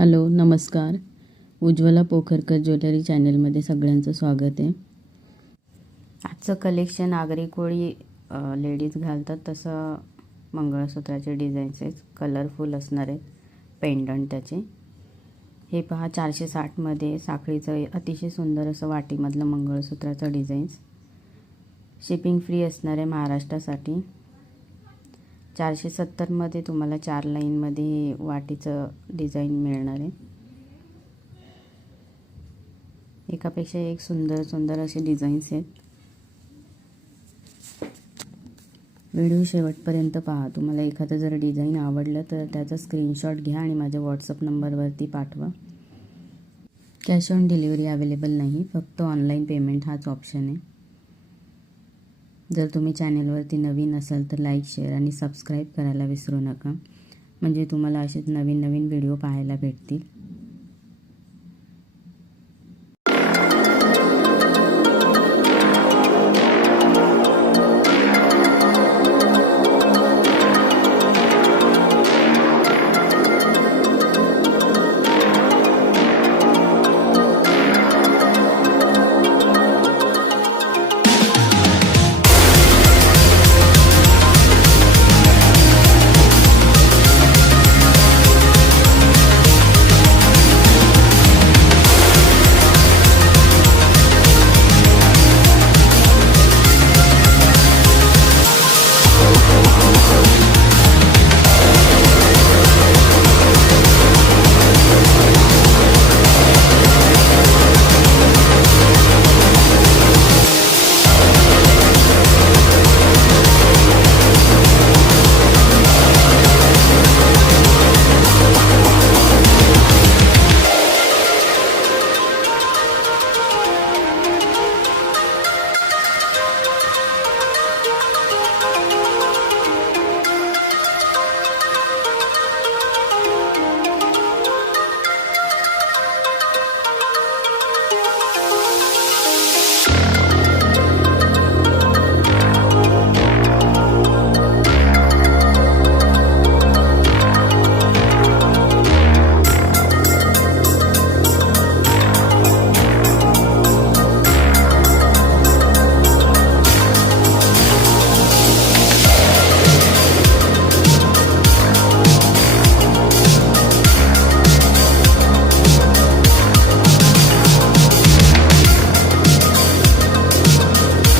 Hello नमस्कार. Ujjwala Pokharkar jewellery चॅनलमध्ये सगळ्यांचं स्वागत आहे. आजचं कलेक्शन आगरी कोळी लेडीज घालतात तसं मंगळसूत्राचे डिझाईन्स आहेत. कलरफुल असणार आहेत पेंडंट त्याचे. हे पहा 460मध्ये साखळीचं अतिशय सुंदर असं वाटीमधलं मंगळसूत्राचं डिझाईन्स. शिपिंग फ्री असणार आहे महाराष्ट्रासाठी. 470मध्ये तुम्हाला 4 लाईनमध्ये वाटीचं डिझाईन मिळणार आहे. एकापेक्षा एक सुंदर सुंदर असे डिझाईन्स आहेत. व्हिडिओ शेवटपर्यंत पहा. तुम्हाला एखादं जर डिझाईन आवडलं तर त्याचा स्क्रीनशॉट घ्या आणि माझ्या व्हॉट्सअप नंबरवरती पाठवा. कॅश ऑन डिलिव्हरी अवेलेबल नाही, फक्त ऑनलाईन पेमेंट हाच ऑप्शन आहे. जर तुम्ही चॅनलवरती नवीन असाल तर लाईक, शेअर आणि सबस्क्राईब करायला विसरू नका, म्हणजे तुम्हाला असेच नवीन नवीन व्हिडिओ पाहायला भेटतील.